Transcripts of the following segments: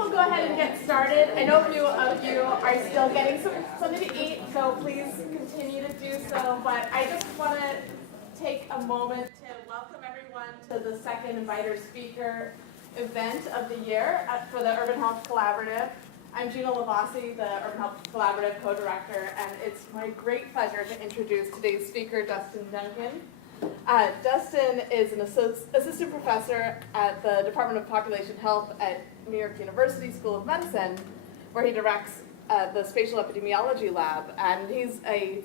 we'll go ahead and get started. I know a few of you are still getting something to eat, so please continue to do so. But I just want to take a moment to welcome everyone to the second Inviter Speaker event of the year for the Urban Health Collaborative. I'm Gina Lavasi, the Urban Health Collaborative co-director, and it's my great pleasure to introduce today's speaker, Dustin Duncan. Dustin is an assistant professor at the Department of Population Health at New York University School of Medicine, where he directs the Spatial Epidemiology Lab. And he's a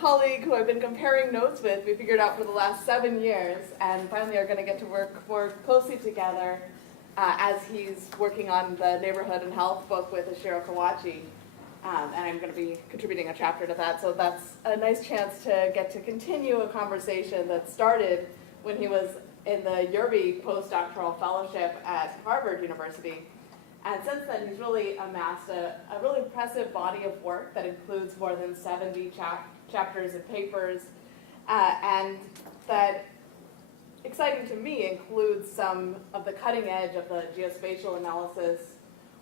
colleague who I've been comparing notes with, we figured out for the last 7 years, and finally are going to get to work more closely together as he's working on the Neighborhood and Health book with Ashiro Kawachi. And I'm going to be contributing a chapter to that, so that's a nice chance to get to continue a conversation that started when he was in the Yerby postdoctoral fellowship at Harvard University. And since then, he's really amassed a really impressive body of work that includes more than 70 chapters and papers, and that, exciting to me, includes some of the cutting edge of the geospatial analysis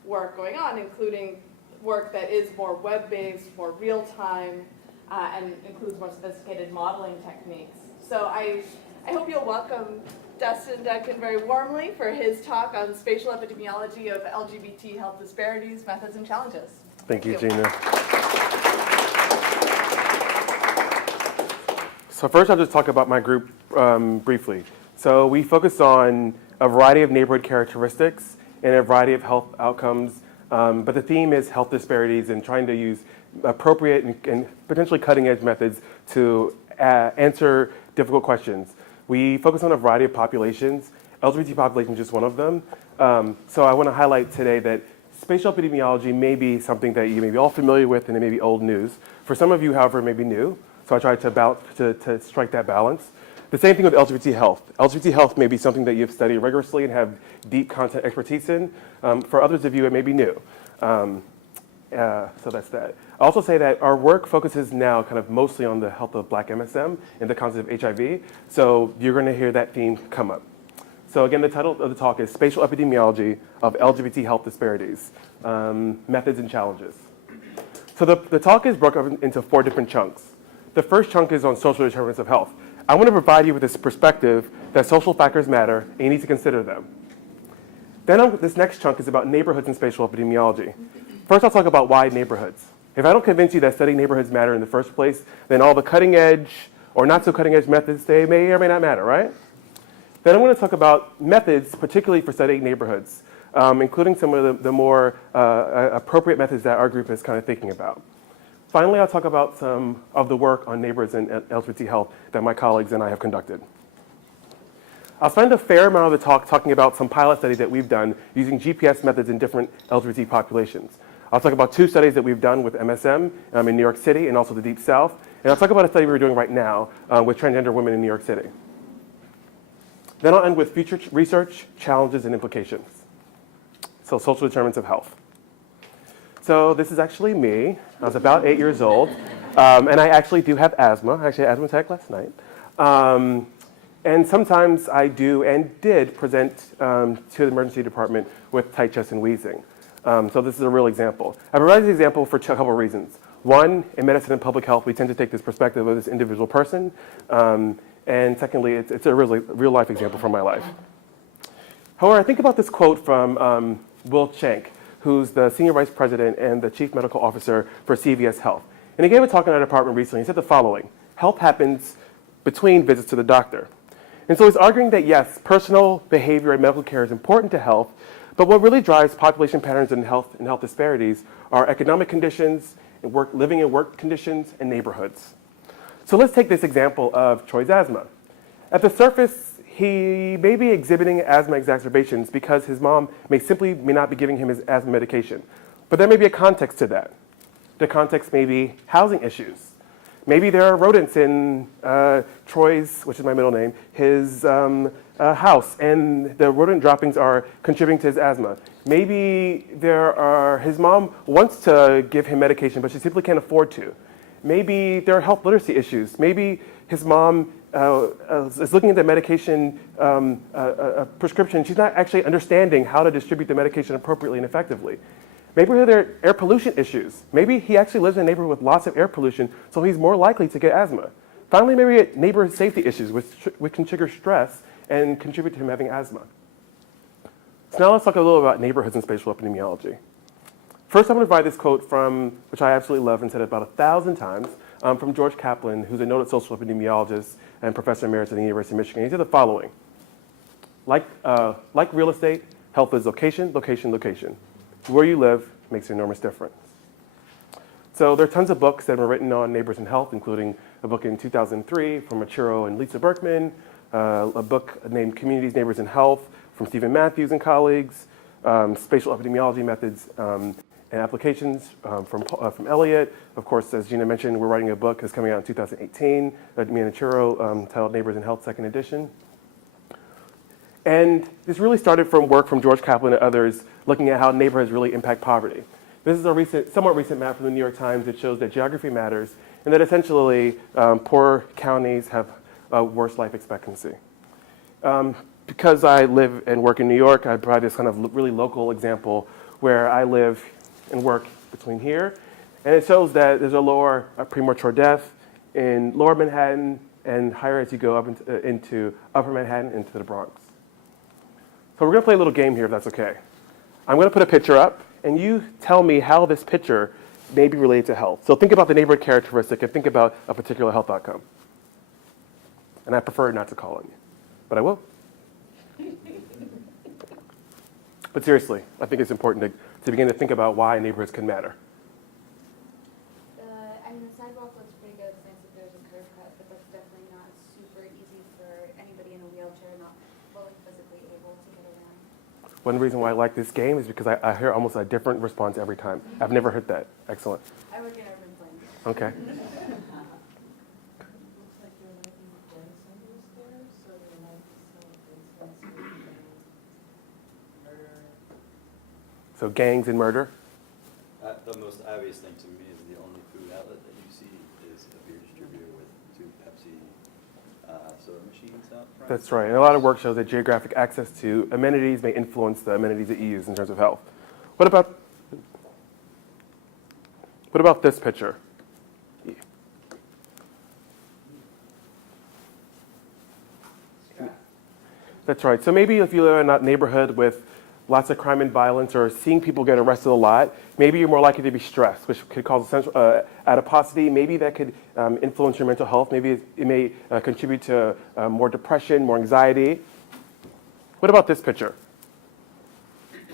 work going on, including work that is more web-based, more real-time, and includes more sophisticated modeling techniques. So I hope you'll welcome Dustin Duncan very warmly for his talk on spatial epidemiology of LGBT health disparities, methods, and challenges. Thank you, Gina. So first I'll just talk about my group briefly. So we focus on a variety of neighborhood characteristics and a variety of health outcomes. But the theme is health disparities and trying to use appropriate and potentially cutting-edge methods to answer difficult questions. We focus on a variety of populations. LGBT population is just one of them. So I want to highlight today that spatial epidemiology may be something that you may be all familiar with and it may be old news. For some of you, however, it may be new. So I try to strike that balance. The same thing with LGBT health. LGBT health may be something that you've studied rigorously and have deep content expertise in. For others of you, it may be new. So that's that. I'll also say that our work focuses now kind of mostly on the health of Black MSM and the concept of HIV. So you're going to hear that theme come up. So again, the title of the talk is Spatial Epidemiology of LGBT Health Disparities, Methods and Challenges. So the talk is broken up into 4 different chunks. The first chunk is on social determinants of health. I want to provide you with this perspective that social factors matter and you need to consider them. Then this next chunk is about neighborhoods and spatial epidemiology. First, I'll talk about why neighborhoods. If I don't convince you that studying neighborhoods matter in the first place, then all the cutting edge or not so cutting edge methods, they may or may not matter, right? Then I'm going to talk about methods, particularly for studying neighborhoods, including some of the more appropriate methods that our group is kind of thinking about. Finally, I'll talk about some of the work on neighborhoods and LGBT health that my colleagues and I have conducted. I'll spend a fair amount of the talk talking about some pilot studies that we've done using GPS methods in different LGBT populations. I'll talk about 2 studies that we've done with MSM in New York City and also the Deep South. And I'll talk about a study we're doing right now with transgender women in New York City. Then I'll end with future research, challenges, and implications. So social determinants of health. So this is actually me. I was about 8 years old, and I actually do have asthma. I actually had asthma attack last night. And sometimes I do and did present to the emergency department with tight chest and wheezing. So this is a real example. I provide this example for a couple of reasons. One, in medicine and public health, we tend to take this perspective of this individual person. And secondly, it's a real life example from my life. However, I think about this quote from Will Shank, who's the Senior Vice President and the Chief Medical Officer for CVS Health. And he gave a talk in our department recently. He said the following: health happens between visits to the doctor. And so he's arguing that yes, personal behavior and medical care is important to health, but what really drives population patterns in health and health disparities are economic conditions, and living and work conditions, and neighborhoods. So let's take this example of Troy's asthma. At the surface, he may be exhibiting asthma exacerbations because his mom may not be giving him his asthma medication. But there may be a context to that. The context may be housing issues. Maybe there are rodents in Troy's, which is my middle name, his house, and the rodent droppings are contributing to his asthma. Maybe his mom wants to give him medication, but she simply can't afford to. Maybe there are health literacy issues. Maybe his mom is looking at the medication prescription, she's not actually understanding how to distribute the medication appropriately and effectively. Maybe there are air pollution issues. Maybe he actually lives in a neighborhood with lots of air pollution, so he's more likely to get asthma. Finally, maybe neighborhood safety issues, which can trigger stress and contribute to him having asthma. So now let's talk a little about neighborhoods and spatial epidemiology. First, I'm going to provide this quote from, which I absolutely love and said it about 1,000 times, from George Kaplan, who's a noted social epidemiologist and professor emeritus at the University of Michigan. He said the following: like real estate, health is location, location, location. Where you live makes an enormous difference. So there are tons of books that were written on neighbors and health, including a book in 2003 from Machiro and Lisa Berkman, a book named Communities, Neighbors, and Health from Stephen Matthews and colleagues, Spatial Epidemiology Methods and Applications from Elliott. Of course, as Gina mentioned, we're writing a book that's coming out in 2018, me and Machiro, titled Neighbors and Health, Second Edition. And this really started from work from George Kaplan and others looking at how neighborhoods really impact poverty. This is a somewhat recent map from the New York Times that shows that geography matters and that essentially poor counties have a worse life expectancy. Because I live and work in New York, I provide this kind of really local example where I live and work between here. And it shows that there's a lower premature death in lower Manhattan and higher as you go up into upper Manhattan, into the Bronx. So we're going to play a little game here, if that's okay. I'm going to put a picture up, and you tell me how this picture may be related to health. So think about the neighborhood characteristic and think about a particular health outcome. And I prefer not to call on you, but I will. But seriously, I think it's important to begin to think about why neighborhoods can matter. I mean, the sidewalk looks pretty good since there's a curb cut, but that's definitely not super easy for anybody in a wheelchair not fully physically able to get around. One reason why I like this game is because I hear almost a different response every time. I've never heard that. Excellent. I work in urban planning. Okay. So gangs and murder? The most obvious thing to me is the only food outlet that you see is a beer distributor with 2 Pepsi soda machines out front. That's right. And a lot of work shows that geographic access to amenities may influence the amenities that you use in terms of health. What about this picture? That's right. So maybe if you live in a neighborhood with lots of crime and violence or seeing people get arrested a lot, maybe you're more likely to be stressed, which could cause adiposity. Maybe that could influence your mental health. Maybe it may contribute to more depression, more anxiety. What about this picture?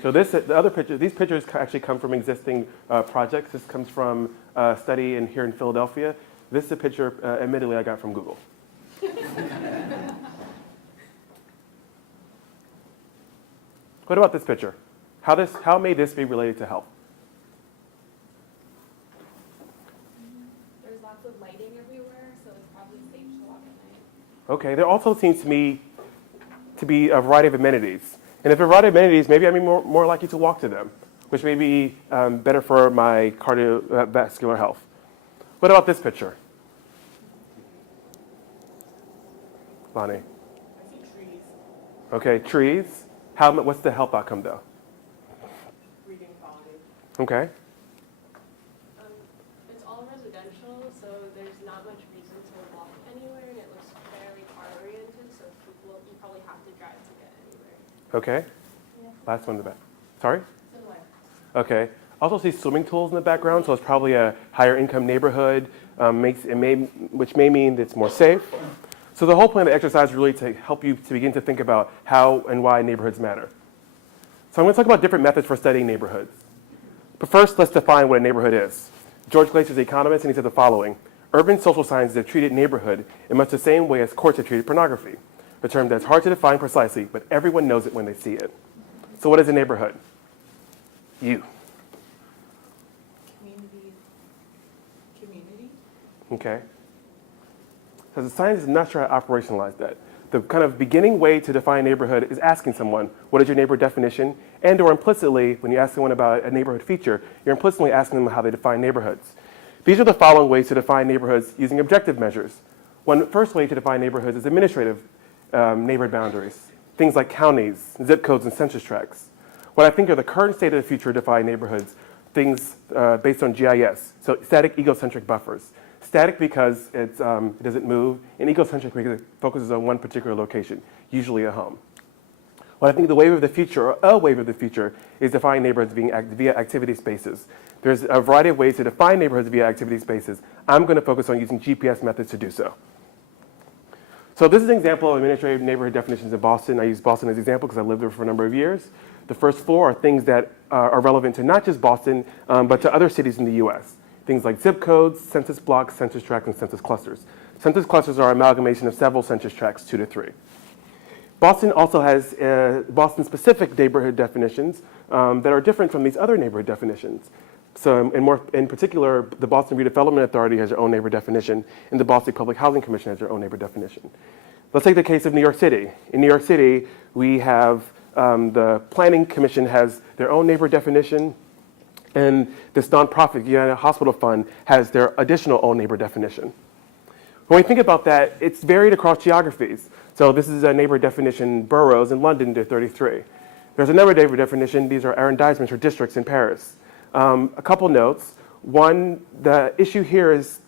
So these pictures actually come from existing projects. This comes from a study here in Philadelphia. This is a picture, admittedly, I got from Google. What about this picture? How may this be related to health? There's lots of lighting everywhere, so it's probably safe to walk at night. Okay, there also seems to me to be a variety of amenities. And if a variety of amenities, maybe I'm more likely to walk to them, which may be better for my cardiovascular health. What about this picture? Lonnie? I see trees. Okay, trees. What's the health outcome though? Breathing quality. Okay. It's all residential, so there's not much reason to walk anywhere, and it looks very car-oriented, so you probably have to drive to get anywhere. Okay. Yeah. Last one in the back. Sorry? Similar. Okay. Also see swimming pools in the background, so it's probably a higher income neighborhood, which may mean that it's more safe. So the whole point of the exercise is really to help you to begin to think about how and why neighborhoods matter. So I'm going to talk about different methods for studying neighborhoods. But first, let's define what a neighborhood is. George Glaser is an economist, and he said the following: urban social sciences have treated neighborhood in much the same way as courts have treated pornography, a term that's hard to define precisely, but everyone knows it when they see it. So what is a neighborhood? You. Community. Okay. So the science is not sure how to operationalize that. The kind of beginning way to define a neighborhood is asking someone, what is your neighborhood definition? And or implicitly, when you ask someone about a neighborhood feature, you're implicitly asking them how they define neighborhoods. These are the following ways to define neighborhoods using objective measures. One first way to define neighborhoods is administrative neighborhood boundaries, things like counties, zip codes, and census tracts. What I think are the current state of the future defined neighborhoods, things based on GIS, so static egocentric buffers. Static because it doesn't move, and egocentric because it focuses on one particular location, usually a home. What I think the wave of the future, or a wave of the future, is defining neighborhoods via activity spaces. There's a variety of ways to define neighborhoods via activity spaces. I'm going to focus on using GPS methods to do so. So this is an example of administrative neighborhood definitions in Boston. I use Boston as an example because I lived there for a number of years. The first four are things that are relevant to not just Boston, but to other cities in the US. Things like zip codes, census blocks, census tracts, and census clusters. Census clusters are an amalgamation of several census tracts, 2 to 3. Boston also has Boston-specific neighborhood definitions that are different from these other neighborhood definitions. So in particular, the Boston Redevelopment Authority has their own neighborhood definition, and the Boston Public Housing Commission has their own neighborhood definition. Let's take the case of New York City. In New York City, we have the Planning Commission has their own neighborhood definition, and this nonprofit, United Hospital Fund, has their additional own neighborhood definition. When we think about that, it's varied across geographies. So this is a neighborhood definition, boroughs in London, they're 33. There's another neighborhood definition, these are arrondissements or districts in Paris. A couple notes. One, the issue here is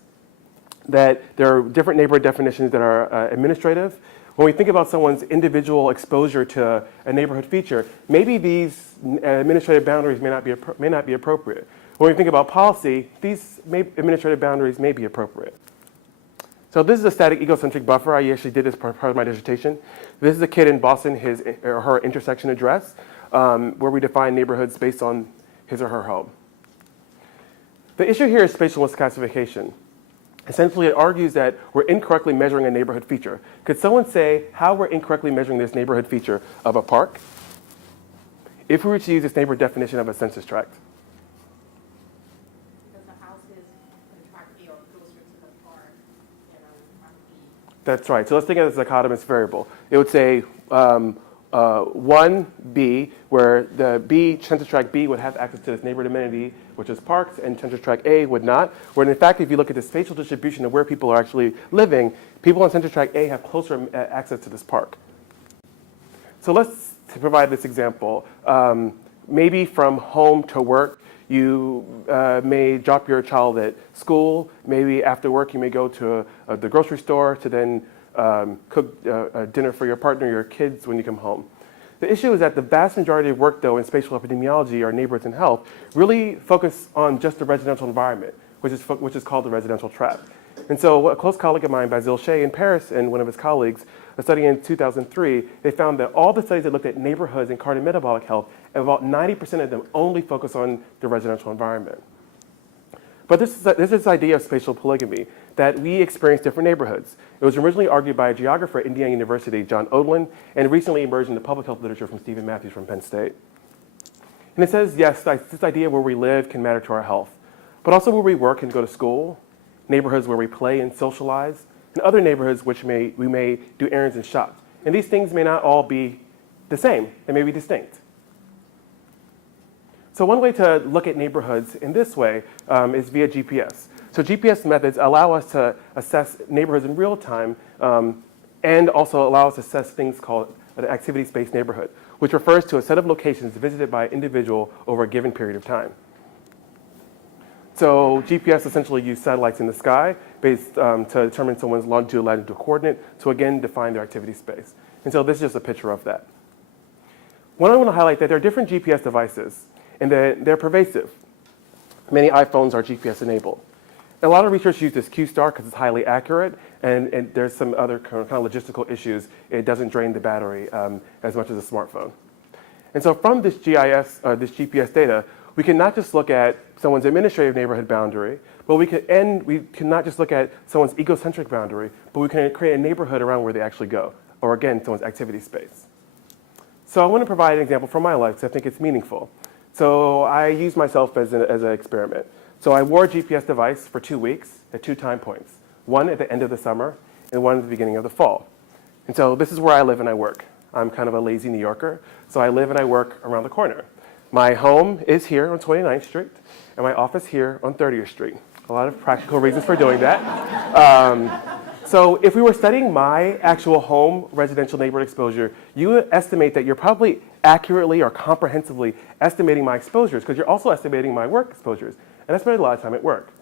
that there are different neighborhood definitions that are administrative. When we think about someone's individual exposure to a neighborhood feature, maybe these administrative boundaries may not be appropriate. When we think about policy, these administrative boundaries may be appropriate. So this is a static egocentric buffer. I actually did this part of my dissertation. This is a kid in Boston, his or her intersection address, where we define neighborhoods based on his or her home. The issue here is spatial misclassification. Essentially, it argues that we're incorrectly measuring a neighborhood feature. Could someone say how we're incorrectly measuring this neighborhood feature of a park if we were to use this neighborhood definition of a census tract? Because the house is in tract B or closer to the park, tract B. That's right. So let's think of it as a dichotomous variable. It would say 1B, where the census tract B would have access to this neighborhood amenity, which is parks, and census tract A would not. Where in fact, if you look at the spatial distribution of where people are actually living, people in census tract A have closer access to this park. So let's provide this example. Maybe from home to work, you may drop your child at school. Maybe after work, you may go to the grocery store to then cook dinner for your partner, your kids when you come home. The issue is that the vast majority of work, though, in spatial epidemiology or neighborhoods and health really focus on just the residential environment, which is called the residential trap. And so a close colleague of mine, Basil Shea in Paris, and one of his colleagues, a study in 2003, they found that all the studies that looked at neighborhoods and cardiometabolic health, about 90% of them only focus on the residential environment. But this is this idea of spatial polygamy, that we experience different neighborhoods. It was originally argued by a geographer at Indiana University, John Odlin, and recently emerged in the public health literature from Stephen Matthews from Penn State. And it says, yes, this idea where we live can matter to our health, but also where we work and go to school, neighborhoods where we play and socialize, and other neighborhoods which we may do errands and shop. And these things may not all be the same, they may be distinct. So one way to look at neighborhoods in this way is via GPS. So GPS methods allow us to assess neighborhoods in real time and also allow us to assess things called an activity-based neighborhood, which refers to a set of locations visited by an individual over a given period of time. So GPS essentially uses satellites in the sky based to determine someone's longitude, latitude coordinate to again define their activity space. And so this is just a picture of that. One, I want to highlight that there are different GPS devices and they're pervasive. Many iPhones are GPS enabled. A lot of research uses Q-star because it's highly accurate, and there's some other kind of logistical issues. It doesn't drain the battery as much as a smartphone. And so from this this GPS data, we can not just look at someone's administrative neighborhood boundary, but we can not just look at someone's egocentric boundary, but we can create a neighborhood around where they actually go, or again, someone's activity space. So I want to provide an example from my life because I think it's meaningful. So I use myself as an experiment. So I wore a GPS device for 2 weeks at 2 time points, one at the end of the summer and one at the beginning of the fall. And so this is where I live and I work. I'm kind of a lazy New Yorker, so I live and I work around the corner. My home is here on 29th Street and my office here on 30th Street. A lot of practical reasons for doing that. So if we were studying my actual home residential neighborhood exposure, you would estimate that you're probably accurately or comprehensively estimating my exposures because you're also estimating my work exposures. And I spend a lot of time at work.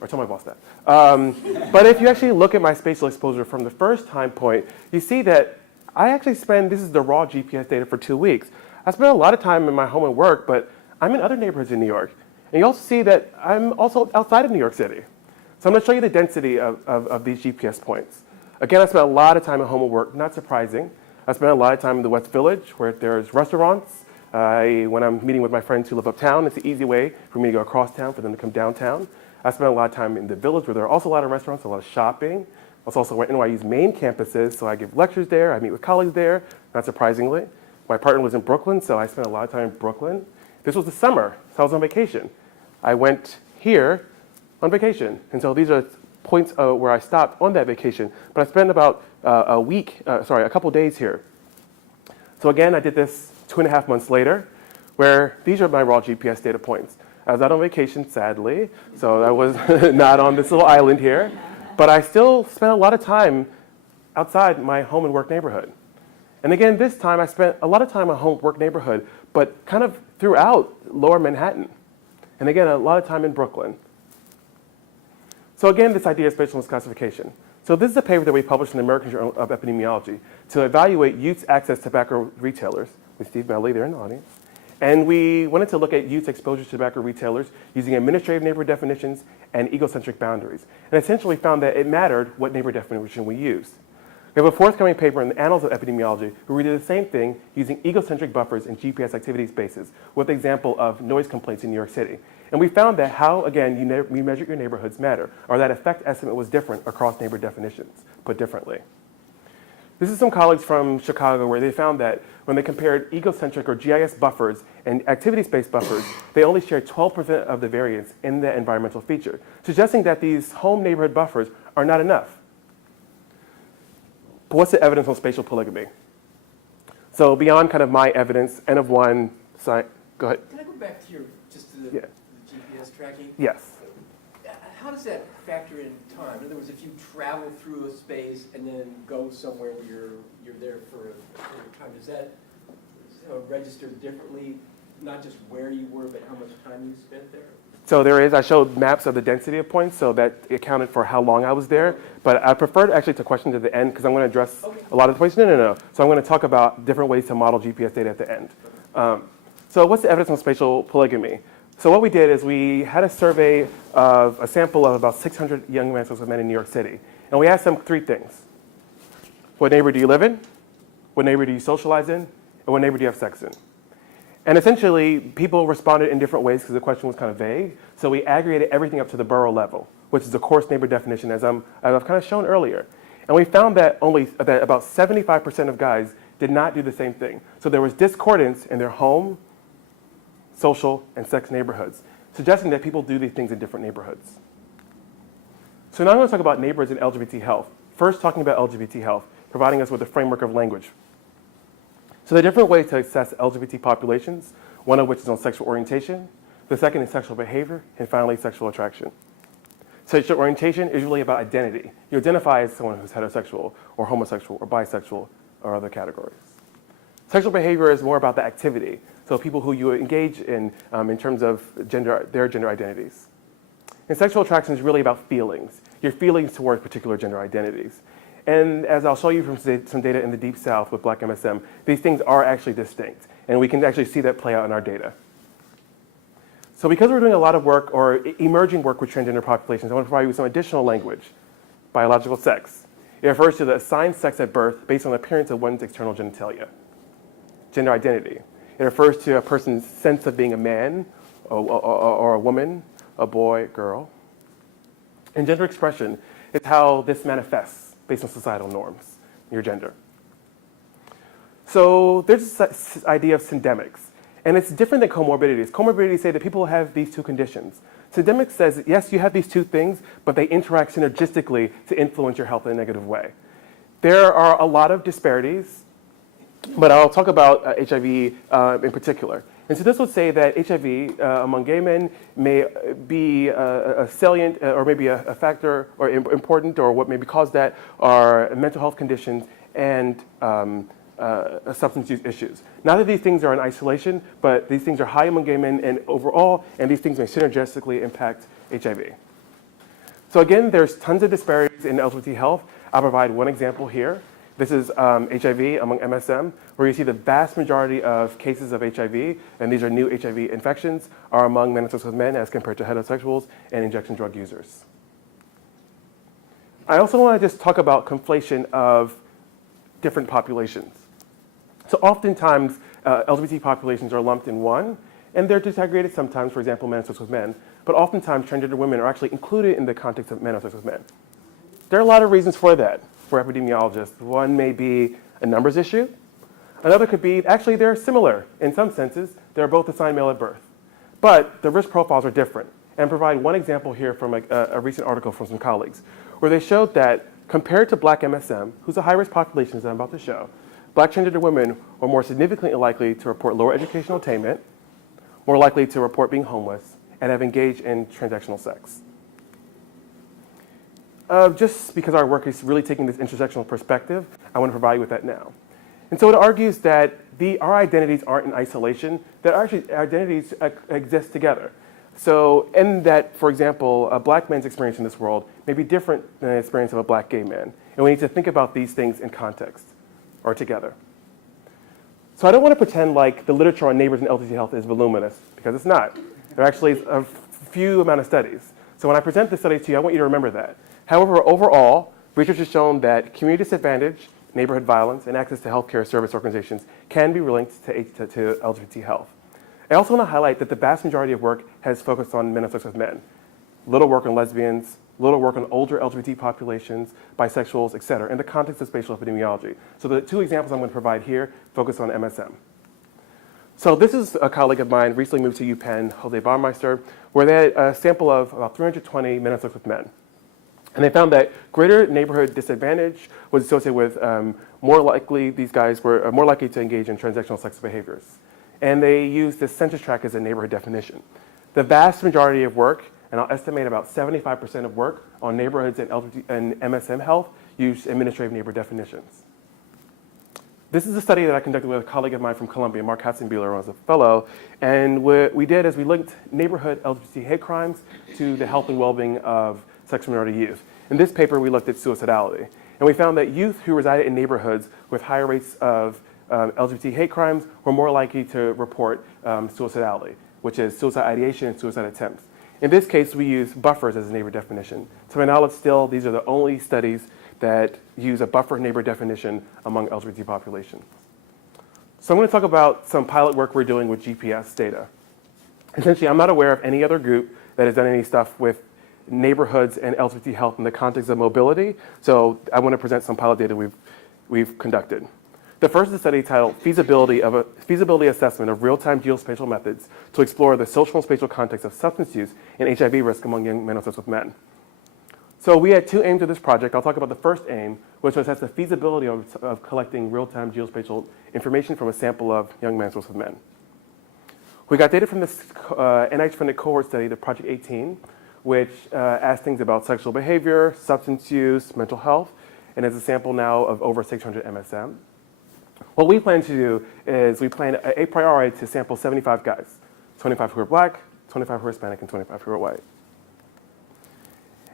Or tell my boss that. But if you actually look at my spatial exposure from the first time point, you see that I actually spend, this is the raw GPS data for 2 weeks. I spend a lot of time in my home and work, but I'm in other neighborhoods in New York. And you also see that I'm also outside of New York City. So I'm going to show you the density of these GPS points. Again, I spent a lot of time at home and work, not surprising. I spent a lot of time in the West Village where there's restaurants. When I'm meeting with my friends who live uptown, it's an easy way for me to go across town for them to come downtown. I spent a lot of time in the Village where there are also a lot of restaurants, a lot of shopping. I also went to NYU's main campuses, so I give lectures there. I meet with colleagues there, not surprisingly. My partner lives in Brooklyn, so I spent a lot of time in Brooklyn. This was the summer, so I was on vacation. I went here on vacation. And so these are points where I stopped on that vacation. But I spent about a couple days here. So again, I did this 2.5 months later, where these are my raw GPS data points. I was out on vacation, sadly, so I was not on this little island here. But I still spent a lot of time outside my home and work neighborhood. And again, this time I spent a lot of time in my home work neighborhood, but kind of throughout lower Manhattan. And again, a lot of time in Brooklyn. So again, this idea of spatial misclassification. So this is a paper that we published in the American Journal of Epidemiology to evaluate youth's access to tobacco retailers, with Steve Melley there in the audience. And we wanted to look at youth exposure to tobacco retailers using administrative neighborhood definitions and egocentric boundaries. And essentially found that it mattered what neighborhood definition we used. We have a forthcoming paper in the Annals of Epidemiology where we did the same thing using egocentric buffers in GPS activity spaces with the example of noise complaints in New York City. And we found that how, again, you measure your neighborhoods matter, or that effect estimate was different across neighborhood definitions, put differently. This is some colleagues from Chicago where they found that when they compared egocentric or GIS buffers and activity space buffers, they only shared 12% of the variance in the environmental feature, suggesting that these home neighborhood buffers are not enough. But what's the evidence on spatial polygamy? So beyond kind of my evidence, N of one, go ahead. Can I go back to the GPS tracking? Yes. How does that factor in time? In other words, if you travel through a space and then go somewhere where you're there for a period of time, does that register differently, not just where you were, but how much time you spent there? So I showed maps of the density of points, so that accounted for how long I was there. But I preferred actually to question at the end because I'm going to address a lot of the points. No. So I'm going to talk about different ways to model GPS data at the end. So what's the evidence on spatial polygamy? So what we did is we had a survey of a sample of about 600 young men and men in New York City. And we asked them 3 things. What neighborhood do you live in? What neighborhood do you socialize in? And what neighborhood do you have sex in? And essentially, people responded in different ways because the question was kind of vague. So we aggregated everything up to the borough level, which is the coarse neighborhood definition, as I've kind of shown earlier. And we found that that about 75% of guys did not do the same thing. So there was discordance in their home, social, and sex neighborhoods, suggesting that people do these things in different neighborhoods. So now I'm going to talk about neighborhoods and LGBT health. First, talking about LGBT health, providing us with a framework of language. So there are different ways to assess LGBT populations, one of which is on sexual orientation, the second is sexual behavior, and finally, sexual attraction. Sexual orientation is really about identity. You identify as someone who's heterosexual, or homosexual, or bisexual, or other categories. Sexual behavior is more about the activity, so people who you engage in terms of their gender identities. And sexual attraction is really about feelings, your feelings towards particular gender identities. And as I'll show you from some data in the Deep South with Black MSM, these things are actually distinct, and we can actually see that play out in our data. So because we're doing a lot of work, or emerging work with transgender populations, I want to provide you with some additional language. Biological sex. It refers to the assigned sex at birth based on the appearance of one's external genitalia. Gender identity. It refers to a person's sense of being a man, or a woman, a boy, girl. And gender expression is how this manifests based on societal norms, your gender. So there's this idea of syndemics, and it's different than comorbidities. Comorbidities say that people have these 2 conditions. Syndemics says, yes, you have these 2 things, but they interact synergistically to influence your health in a negative way. There are a lot of disparities, but I'll talk about HIV in particular. And so this would say that HIV among gay men may be a salient or maybe a factor or important, or what maybe caused that are mental health conditions and substance use issues. Not that these things are in isolation, but these things are high among gay men and overall, and these things may synergistically impact HIV. So again, there's tons of disparities in LGBT health. I'll provide one example here. This is HIV among MSM, where you see the vast majority of cases of HIV, and these are new HIV infections, are among men and sex with men as compared to heterosexuals and injection drug users. I also want to just talk about conflation of different populations. So oftentimes, LGBT populations are lumped in one, and they're disaggregated sometimes, for example, men and sex with men, but oftentimes transgender women are actually included in the context of men and sex with men. There are a lot of reasons for that for epidemiologists. One may be a numbers issue. Another could be, actually, they're similar in some senses. They're both assigned male at birth. But the risk profiles are different. And provide one example here from a recent article from some colleagues, where they showed that compared to black MSM, who's a high-risk population, as I'm about to show, black transgender women were more significantly likely to report lower educational attainment, more likely to report being homeless, and have engaged in transactional sex. Just because our work is really taking this intersectional perspective, I want to provide you with that now. And so it argues that our identities aren't in isolation, that actually identities exist together. So in that, for example, a black man's experience in this world may be different than the experience of a black gay man. And we need to think about these things in context or together. So I don't want to pretend like the literature on neighbors and LGBT health is voluminous, because it's not. There actually is a few amount of studies. So when I present the studies to you, I want you to remember that. However, overall, research has shown that community disadvantage, neighborhood violence, and access to healthcare service organizations can be linked to LGBT health. I also want to highlight that the vast majority of work has focused on men and sex with men. Little work on lesbians, little work on older LGBT populations, bisexuals, et cetera, in the context of spatial epidemiology. So the two examples I'm going to provide here focus on MSM. So this is a colleague of mine, recently moved to UPenn, Jose Baumeister, where they had a sample of about 320 men and sex with men. And they found that greater neighborhood disadvantage was associated with these guys were more likely to engage in transactional sex behaviors. And they used this census tract as a neighborhood definition. The vast majority of work, and I'll estimate about 75% of work on neighborhoods and MSM health, used administrative neighbor definitions. This is a study that I conducted with a colleague of mine from Columbia, Mark Hatzenbuehler, was a fellow. And what we did is we linked neighborhood LGBT hate crimes to the health and well-being of sexual minority youth. In this paper, we looked at suicidality. And we found that youth who resided in neighborhoods with higher rates of LGBT hate crimes were more likely to report suicidality, which is suicide ideation and suicide attempts. In this case, we use buffers as a neighbor definition. To my knowledge still, these are the only studies that use a buffer neighbor definition among LGBT populations. So I'm going to talk about some pilot work we're doing with GPS data. Essentially, I'm not aware of any other group that has done any stuff with neighborhoods and LGBT health in the context of mobility. So I want to present some pilot data we've conducted. The first is a study titled Feasibility Assessment of Real-Time Geospatial Methods to Explore the Social and Spatial Context of Substance Use and HIV Risk Among Young Men and Sex with Men. So we had two aims of this project. I'll talk about the first aim, which was the feasibility of collecting real-time geospatial information from a sample of young men and sex with men. We got data from this NIH-funded cohort study, the Project 18, which asked things about sexual behavior, substance use, mental health, and is a sample now of over 600 MSM. What we plan to do is we plan a priori to sample 75 guys, 25 who are black, 25 who are Hispanic, and 25 who are white.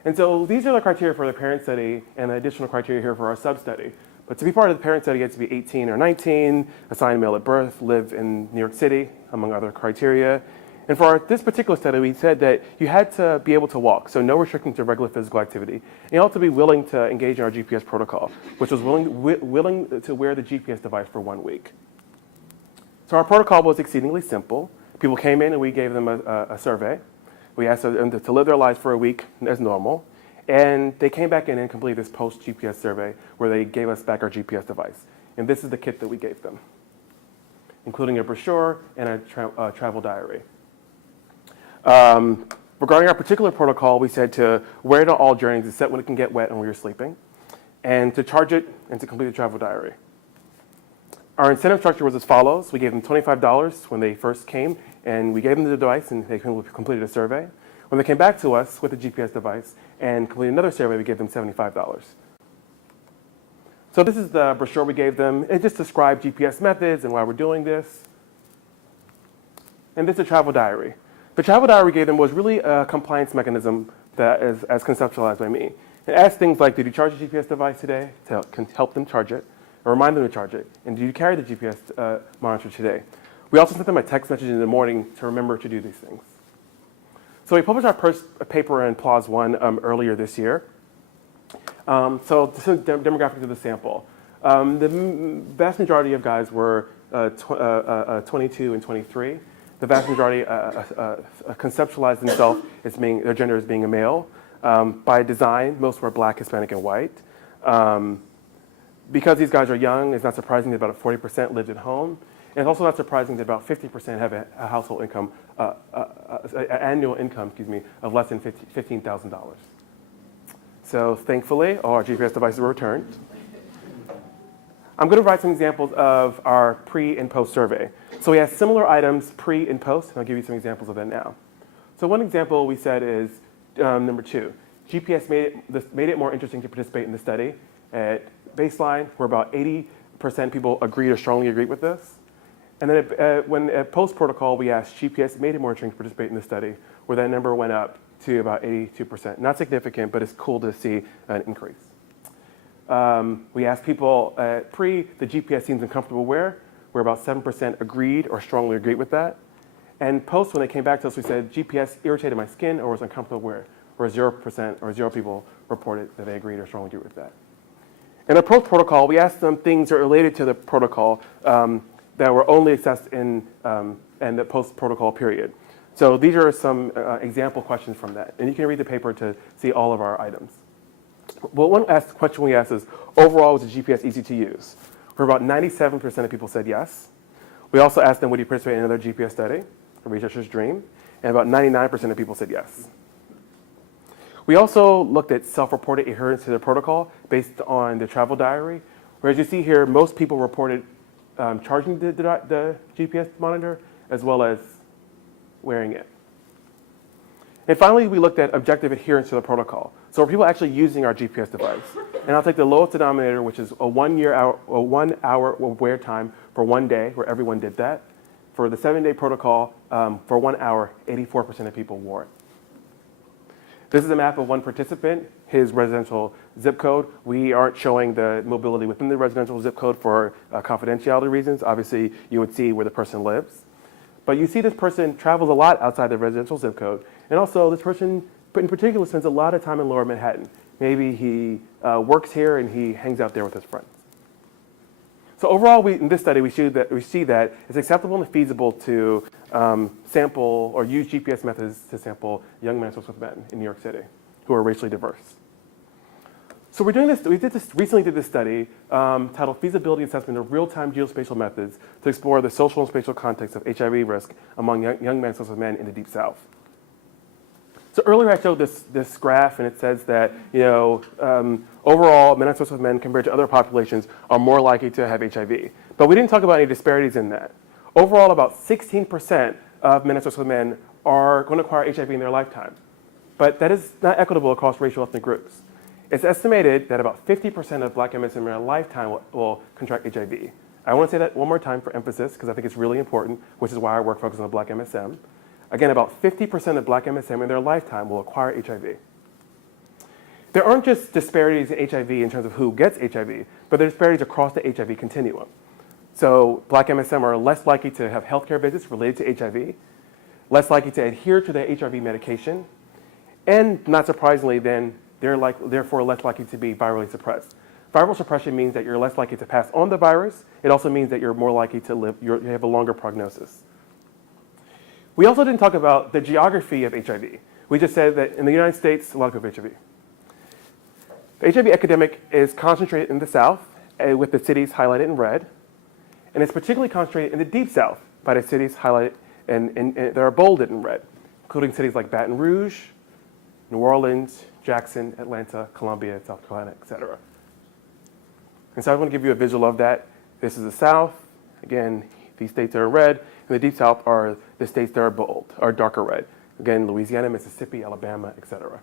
And so these are the criteria for the parent study and the additional criteria here for our sub-study. But to be part of the parent study, you have to be 18 or 19, assigned male at birth, live in New York City, among other criteria. And for this particular study, we said that you had to be able to walk, so no restriction to regular physical activity. And you also be willing to engage in our GPS protocol, which was willing to wear the GPS device for 1 week. So our protocol was exceedingly simple. People came in and we gave them a survey. We asked them to live their lives for a week as normal. And they came back in and completed this post-GPS survey where they gave us back our GPS device. And this is the kit that we gave them, including a brochure and a travel diary. Regarding our particular protocol, we said to wear it on all journeys except when it can get wet and when you're sleeping, and to charge it and to complete the travel diary. Our incentive structure was as follows. We gave them $25 when they first came, and we gave them the device, and they completed a survey. When they came back to us with a GPS device and completed another survey, we gave them $75. So this is the brochure we gave them. It just described GPS methods and why we're doing this. And this is a travel diary. The travel diary we gave them was really a compliance mechanism that is as conceptualized by me. It asked things like, did you charge a GPS device today? To help them charge it, or remind them to charge it. And did you carry the GPS monitor today? We also sent them a text message in the morning to remember to do these things. So we published our first paper in PLOS 1 earlier this year. So this is the demographics of the sample. The vast majority of guys were 22 and 23. The vast majority conceptualized themselves as being, their gender as being a male. By design, most were black, Hispanic, and white. Because these guys are young, it's not surprising that about 40% lived at home. And it's also not surprising that about 50% have a household income, annual income, of less than $15,000. So thankfully, all our GPS devices were returned. I'm going to provide some examples of our pre and post survey. So we have similar items pre and post, and I'll give you some examples of that now. So one example we said is number 2. GPS made it more interesting to participate in the study. At baseline, where about 80% people agreed or strongly agreed with this. And then when at post protocol, we asked GPS made it more interesting to participate in the study, where that number went up to about 82%. Not significant, but it's cool to see an increase. We asked people pre, the GPS seems uncomfortable where about 7% agreed or strongly agreed with that. And post, when they came back to us, we said GPS irritated my skin or was uncomfortable where 0% or 0 people reported that they agreed or strongly agreed with that. In the post protocol, we asked them things that are related to the protocol that were only assessed in the post protocol period. So these are some example questions from that. And you can read the paper to see all of our items. Well, one question we asked is, overall, was the GPS easy to use? For about 97% of people said yes. We also asked them, would you participate in another GPS study, a researcher's dream? And about 99% of people said yes. We also looked at self-reported adherence to the protocol based on the travel diary, where as you see here, most people reported charging the GPS monitor as well as wearing it. And finally, we looked at objective adherence to the protocol. So are people actually using our GPS device? And I'll take the lowest denominator, which is a 1 hour wear time for 1 day, where everyone did that. For the 7-day protocol, for 1 hour, 84% of people wore it. This is a map of one participant, his residential zip code. We aren't showing the mobility within the residential zip code for confidentiality reasons. Obviously, you would see where the person lives. But you see this person travels a lot outside the residential zip code. And also, this person in particular spends a lot of time in Lower Manhattan. Maybe he works here and he hangs out there with his friends. So overall, in this study, we see that it's acceptable and feasible to sample or use GPS methods to sample young men and men in New York City who are racially diverse. So we're doing this. We recently did this study titled "Feasibility Assessment of Real-Time Geospatial Methods to Explore the Social and Spatial Context of HIV Risk Among Young Men and Men in the Deep South." So earlier I showed this graph, and it says that overall, men and men compared to other populations are more likely to have HIV. But we didn't talk about any disparities in that. Overall, about 16% of men and men are going to acquire HIV in their lifetime. But that is not equitable across racial ethnic groups. It's estimated that about 50% of black MSM in their lifetime will contract HIV. I want to say that one more time for emphasis, because I think it's really important, which is why our work focuses on black MSM. Again, about 50% of black MSM in their lifetime will acquire HIV. There aren't just disparities in HIV in terms of who gets HIV, but there are disparities across the HIV continuum. So black MSM are less likely to have healthcare visits related to HIV, less likely to adhere to their HIV medication, and not surprisingly, then they're therefore less likely to be virally suppressed. Viral suppression means that you're less likely to pass on the virus. It also means that you're more likely to live, you have a longer prognosis. We also didn't talk about the geography of HIV. We just said that in the United States, a lot of people have HIV. The HIV epidemic is concentrated in the South, with the cities highlighted in red. And it's particularly concentrated in the Deep South by the cities highlighted and that are bolded in red, including cities like Baton Rouge, New Orleans, Jackson, Atlanta, Columbia, South Carolina, et cetera. And so I want to give you a visual of that. This is the South, Again, these states are in red, and the Deep South are the states that are bold, are darker red. Again, Louisiana, Mississippi, Alabama, etc.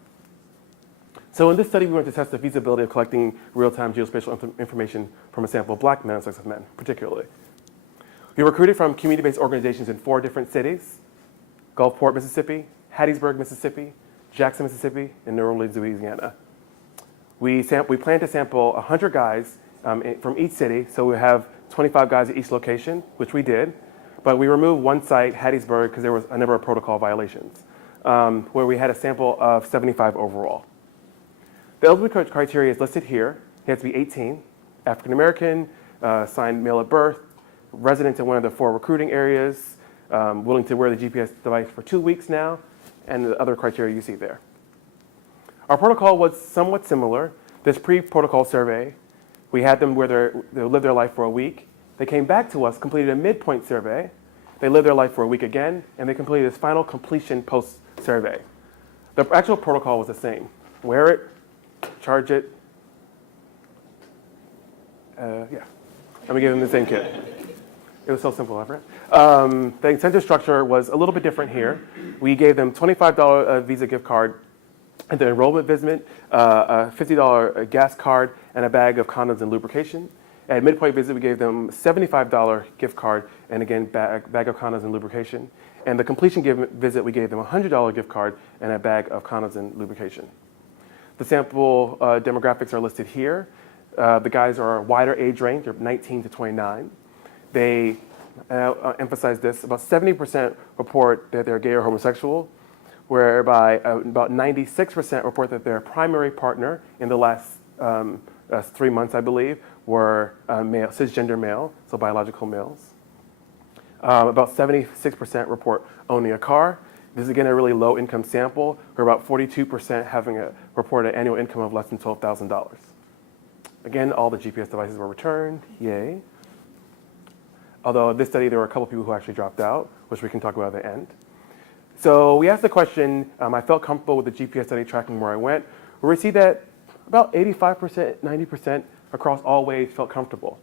So in this study, we went to test the feasibility of collecting real-time geospatial information from a sample of black men and sexist men, particularly. We recruited from community-based organizations in 4 different cities: Gulfport, Mississippi, Hattiesburg, Mississippi, Jackson, Mississippi, and New Orleans, Louisiana. We plan to sample 100 guys from each city, so we have 25 guys at each location, which we did, but we removed one site, Hattiesburg, because there was a number of protocol violations, where we had a sample of 75 overall. The eligibility criteria is listed here. He has to be 18, African American, signed male at birth, resident in one of the 4 recruiting areas, willing to wear the GPS device for 2 weeks now, and the other criteria you see there. Our protocol was somewhat similar. This pre-protocol survey, we had them where they lived their life for a week. They came back to us, completed a midpoint survey. They lived their life for a week again, and they completed this final completion post-survey. The actual protocol was the same. Wear it, charge it. Yeah, let me give them the same kit. It was so simple, right? The incentive structure was a little bit different here. We gave them $25 Visa gift card at the enrollment visit, a $50 gas card, and a bag of condoms and lubrication. At midpoint visit, we gave them $75 gift card, and again, bag of condoms and lubrication. And the completion visit, we gave them a $100 gift card and a bag of condoms and lubrication. The sample demographics are listed here. The guys are a wider age range, they're 19 to 29. They emphasize this, about 70% report that they're gay or homosexual, whereby about 96% report that their primary partner in the last 3 months, I believe, were male, cisgender male, so biological males. About 76% report owning a car. This is again a really low income sample, where about 42% having reported annual income of less than $12,000. Again, all the GPS devices were returned, yay. Although in this study, there were a couple people who actually dropped out, which we can talk about at the end. So we asked the question, I felt comfortable with the GPS study tracking where I went, where we see that about 85%, 90% across all waves felt comfortable.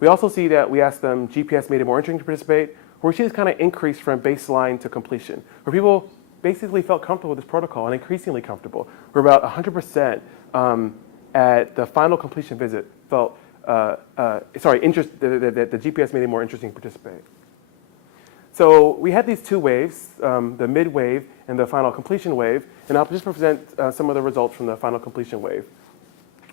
We also see that we asked them, GPS made it more interesting to participate, where we see this kind of increase from baseline to completion, where people basically felt comfortable with this protocol and increasingly comfortable. We're about 100% at the final completion visit felt, the GPS made it more interesting to participate. So we had these 2 waves, the mid wave and the final completion wave, and I'll just present some of the results from the final completion wave.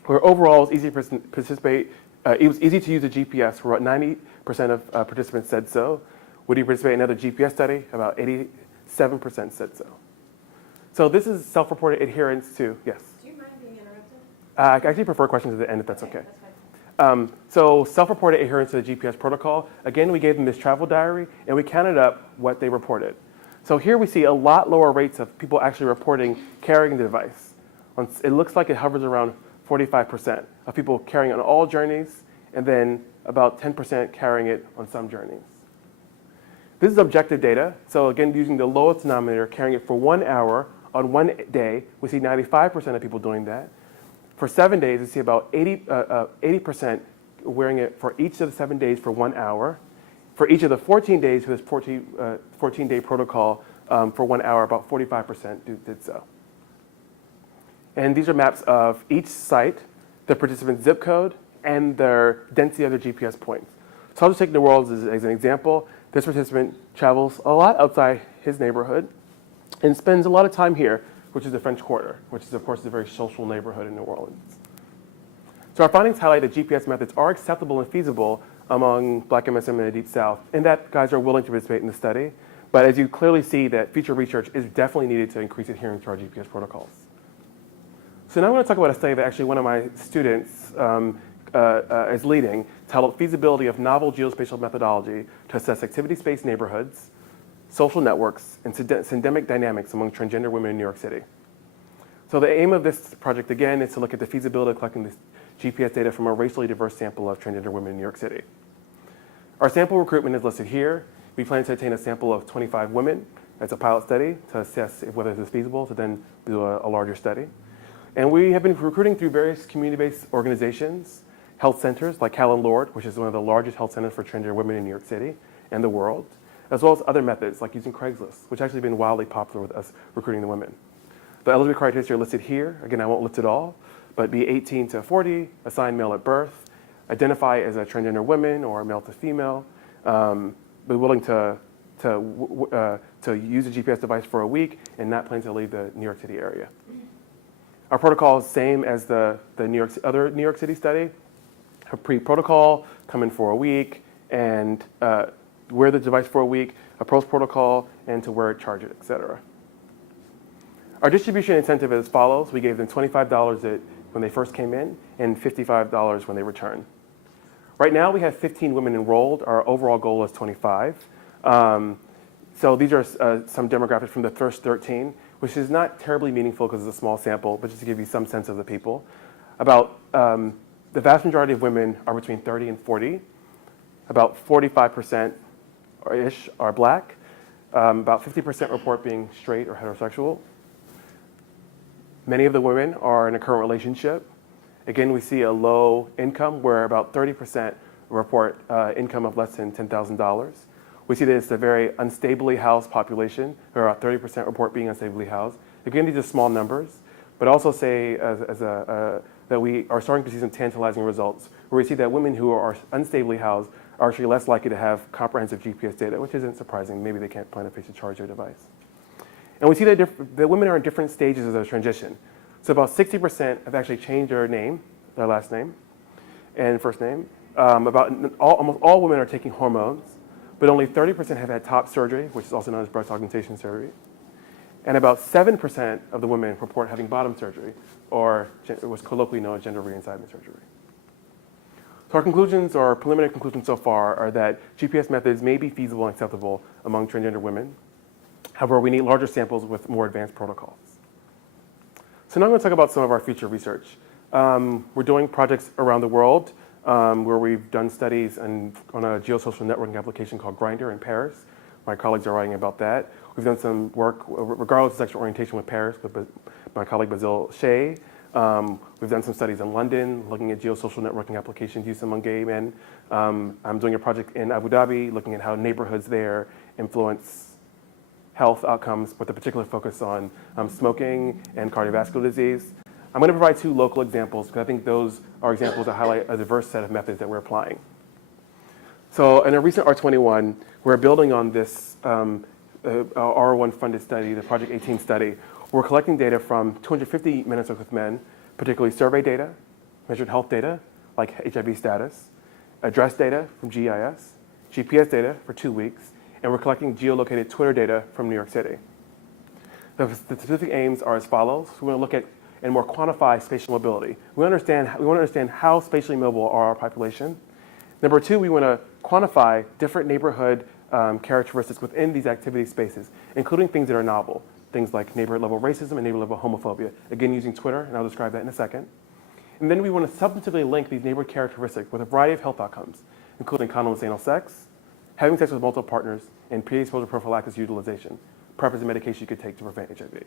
Where overall it was easy to participate, it was easy to use the GPS, where about 90% of participants said so. Would you participate in another GPS study? About 87% said so. So this is self-reported adherence to, yes? Do you mind being interrupted? I actually prefer questions at the end if that's okay. That's fine. So self-reported adherence to the GPS protocol, again, we gave them this travel diary, and we counted up what they reported. So here we see a lot lower rates of people actually reporting carrying the device. It looks like it hovers around 45% of people carrying on all journeys, and then about 10% carrying it on some journeys. This is objective data. So again, using the lowest denominator, carrying it for 1 hour on one day, we see 95% of people doing that. For 7 days, we see about 80% wearing it for each of the 7 days for 1 hour. For each of the 14 days for this 14-day protocol for 1 hour, about 45% did so. And these are maps of each site, the participant's zip code, and their density of their GPS points. So I'll just take New Orleans as an example. This participant travels a lot outside his neighborhood and spends a lot of time here, which is the French Quarter, which is, of course, a very social neighborhood in New Orleans. So our findings highlight that GPS methods are acceptable and feasible among Black MSM in the Deep South, and that guys are willing to participate in the study. But as you clearly see, that future research is definitely needed to increase adherence to our GPS protocols. So now I'm going to talk about a study that actually one of my students is leading, titled Feasibility of Novel Geospatial Methodology to Assess Activity-Based Neighborhoods, Social Networks, and Syndemic Dynamics Among Transgender Women in New York City. So the aim of this project, again, is to look at the feasibility of collecting this GPS data from a racially diverse sample of transgender women in New York City. Our sample recruitment is listed here. We plan to obtain a sample of 25 women as a pilot study to assess whether this is feasible to then do a larger study. And we have been recruiting through various community-based organizations health centers like Callan Lord, which is one of the largest health centers for transgender women in New York City and the world, as well as other methods like using Craigslist, which actually been wildly popular with us recruiting the women. The eligibility criteria are listed here. Again, I won't list it all, but be 18 to 40, assigned male at birth, identify as a transgender woman or male to female, be willing to use a GPS device for a week and not plan to leave the New York City area. Our protocol is same as the other New York City study. A pre-protocol, come in for a week, and wear the device for a week, a post-protocol, and to wear it, charge it, et cetera. Our distribution incentive is as follows. We gave them $25 when they first came in and $55 when they return. Right now, we have 15 women enrolled. Our overall goal is 25. So these are some demographics from the first 13, which is not terribly meaningful because it's a small sample, but just to give you some sense of the people. About the vast majority of women are between 30 and 40. About 45%-ish are black. About 50% report being straight or heterosexual. Many of the women are in a current relationship. Again, we see a low income where about 30% report income of less than $10,000. We see that it's a very unstably housed population, where about 30% report being unstably housed. Again, these are small numbers, but also say that we are starting to see some tantalizing results, where we see that women who are unstably housed are actually less likely to have comprehensive GPS data, which isn't surprising. Maybe they can't plan a place to charge their device. And we see that women are in different stages of their transition. So about 60% have actually changed their name, their last name, and first name. Almost all women are taking hormones, but only 30% have had top surgery, which is also known as breast augmentation surgery. And about 7% of the women report having bottom surgery, or what's colloquially known as gender reassignment surgery. So our conclusions, or preliminary conclusions so far, are that GPS methods may be feasible and acceptable among transgender women. However, we need larger samples with more advanced protocols. So now I'm going to talk about some of our future research. We're doing projects around the world where we've done studies on a geosocial networking application called Grindr in Paris. My colleagues are writing about that. We've done some work, regardless of sexual orientation, with Paris, with my colleague Basil Shea. We've done some studies in London, looking at geosocial networking applications used among gay men. I'm doing a project in Abu Dhabi, looking at how neighborhoods there influence health outcomes, with a particular focus on smoking and cardiovascular disease. I'm going to provide two local examples, because I think those are examples that highlight a diverse set of methods that we're applying. So in a recent R21, we're building on this R1 funded study, the Project 18 study. We're collecting data from 250 minutes with men, particularly survey data, measured health data, like HIV status, address data from GIS, GPS data for 2 weeks, and we're collecting geolocated Twitter data from New York City. The specific aims are as follows. We want to look at and more quantify spatial mobility. We want to understand how spatially mobile are our population. Number two, we want to quantify different neighborhood characteristics within these activity spaces, including things that are novel, things like neighborhood level racism and neighborhood level homophobia, again using Twitter, and I'll describe that in a second. And then we want to substantively link these neighborhood characteristics with a variety of health outcomes, including condoms, anal sex, having sex with multiple partners, and pre-exposure prophylaxis utilization, preference and medication you could take to prevent HIV.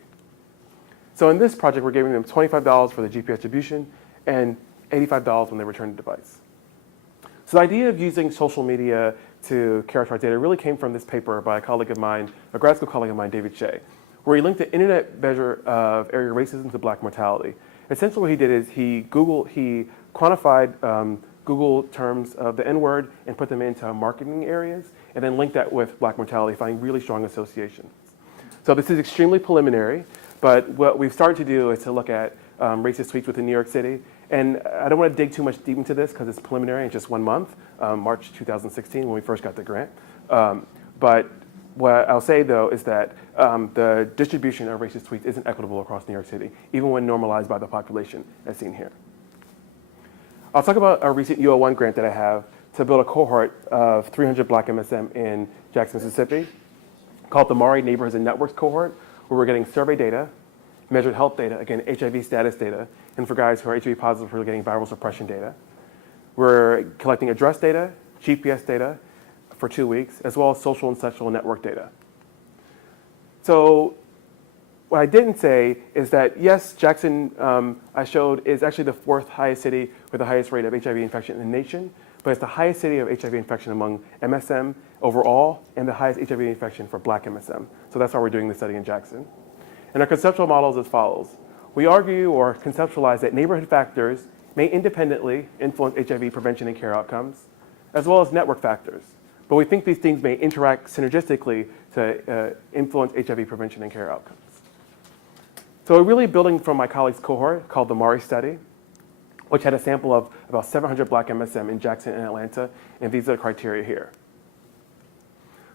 So in this project, we're giving them $25 for the GPS distribution and $85 when they return the device. So the idea of using social media to characterize data really came from this paper by a colleague of mine, a grad school colleague of mine, David Shea, where he linked the internet measure of area racism to black mortality. Essentially what he did is he quantified Google terms of the N-word and put them into marketing areas, and then linked that with black mortality, finding really strong associations. So this is extremely preliminary, but what we've started to do is to look at racist tweets within New York City. And I don't want to dig too much deep into this because it's preliminary, in just 1 month, March 2016, when we first got the grant. But what I'll say, though, is that the distribution of racist tweets isn't equitable across New York City, even when normalized by the population, as seen here. I'll talk about a recent UO1 grant that I have to build a cohort of 300 black MSM in Jackson, Mississippi, called the Mari Neighborhoods and Networks cohort, where we're getting survey data, measured health data, again, HIV status data, and for guys who are HIV positive, we're getting viral suppression data. We're collecting address data, GPS data for 2 weeks, as well as social and sexual network data. So what I didn't say is that, yes, Jackson, I showed, is actually the 4th highest city with the highest rate of HIV infection in the nation, but it's the highest city of HIV infection among MSM overall, and the highest HIV infection for Black MSM. So that's why we're doing this study in Jackson. And our conceptual model is as follows. We argue or conceptualize that neighborhood factors may independently influence HIV prevention and care outcomes, as well as network factors. But we think these things may interact synergistically to influence HIV prevention and care outcomes. So we're really building from my colleague's cohort called the MARI study, which had a sample of about 700 Black MSM in Jackson and Atlanta, and these are the criteria here.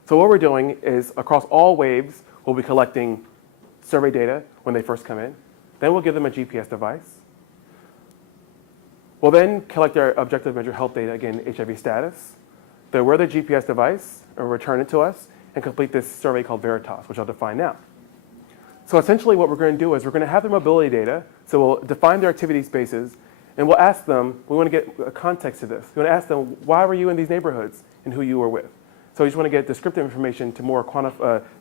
So what we're doing is across all waves, we'll be collecting survey data when they first come in. Then we'll give them a GPS device. We'll then collect their objective measure health data, again, HIV status. They'll wear the GPS device or return it to us and complete this survey called Veritas, which I'll define now. So essentially what we're going to do is we're going to have their mobility data. So we'll define their activity spaces and we'll ask them, we want to get a context to this. We want to ask them, why were you in these neighborhoods and who you were with? So we just want to get descriptive information to more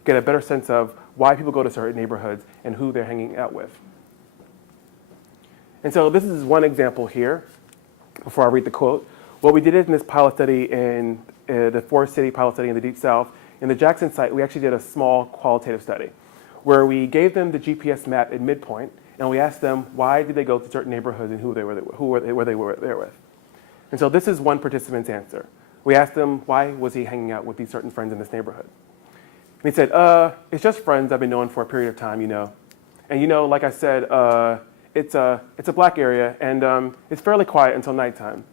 get a better sense of why people go to certain neighborhoods and who they're hanging out with. And so this is one example here, before I read the quote. What we did in this pilot study in the 4-city pilot study in the Deep South, in the Jackson site, we actually did a small qualitative study where we gave them the GPS map at midpoint and we asked them why did they go to certain neighborhoods and who they were there with. And so this is one participant's answer. We asked him why was he hanging out with these certain friends in this neighborhood. And he said, it's just friends I've been knowing for a period of time, you know. And you know, like I said, it's a Black area and it's fairly quiet until nighttime.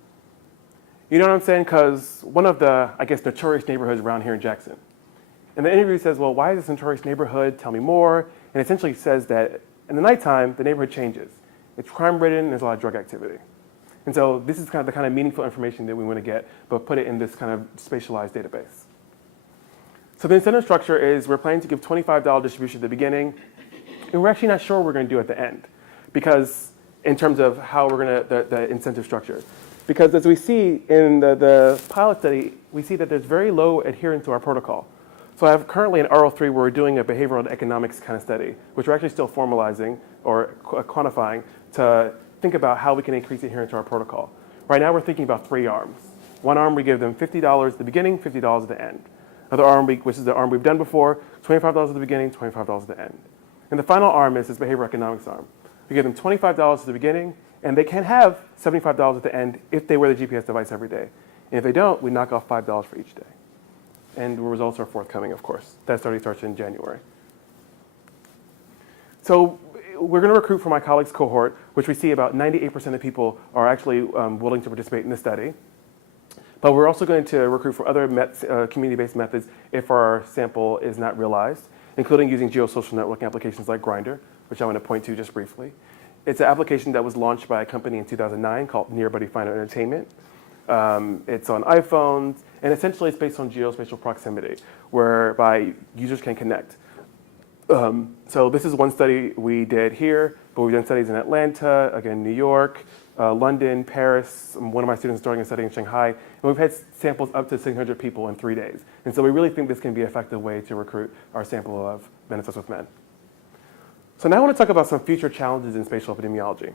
You know what I'm saying? Because one of the, I guess, notorious neighborhoods around here in Jackson. And the interview says, well, why is this notorious neighborhood? Tell me more. And essentially says that in the nighttime, the neighborhood changes. It's crime-ridden, there's a lot of drug activity. And so this is kind of the kind of meaningful information that we want to get, but put it in this kind of spatialized database. So the incentive structure is we're planning to give $25 distribution at the beginning, and we're actually not sure what we're going to do at the end, because in terms of how we're going to, the incentive structure. Because as we see in the pilot study, we see that there's very low adherence to our protocol. So I have currently an RO3 where we're doing a behavioral economics kind of study, which we're actually still formalizing or quantifying to think about how we can increase adherence to our protocol. Right now we're thinking about 3 arms. One arm we give them $50 at the beginning, $50 at the end. Another arm, which is the arm we've done before, $25 at the beginning, $25 at the end. And the final arm is this behavioral economics arm. We give them $25 at the beginning, and they can have $75 at the end if they wear the GPS device every day. And if they don't, we knock off $5 for each day. And the results are forthcoming, of course. That study starts in January. So we're going to recruit from my colleagues' cohort, which we see about 98% of people are actually willing to participate in the study. But we're also going to recruit for other community-based methods if our sample is not realized, including using geosocial networking applications like Grindr, which I want to point to just briefly. It's an application that was launched by a company in 2009 called Near Buddy Finder Entertainment. It's on iPhones, and essentially it's based on geospatial proximity, whereby users can connect. So this is one study we did here, but we've done studies in Atlanta, again, New York, London, Paris. One of my students is starting a study in Shanghai, and we've had samples up to 600 people in 3 days. And so we really think this can be an effective way to recruit our sample of men and sex with men. So now I want to talk about some future challenges in spatial epidemiology.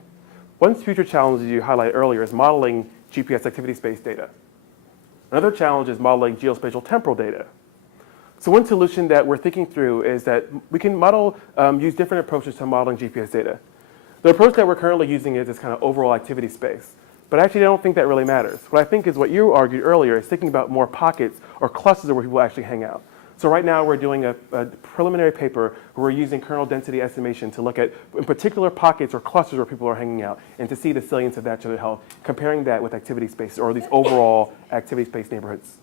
One future challenge you highlighted earlier is modeling GPS activity space data. Another challenge is modeling geospatial temporal data. So one solution that we're thinking through is that we can use different approaches to modeling GPS data. The approach that we're currently using is this kind of overall activity space. But actually, I don't think that really matters. What I think is what you argued earlier is thinking about more pockets or clusters where people actually hang out. So right now, we're doing a preliminary paper where we're using kernel density estimation to look at, in particular, pockets or clusters where people are hanging out and to see the salience of that to the health, comparing that with activity space or these overall activity space neighborhoods.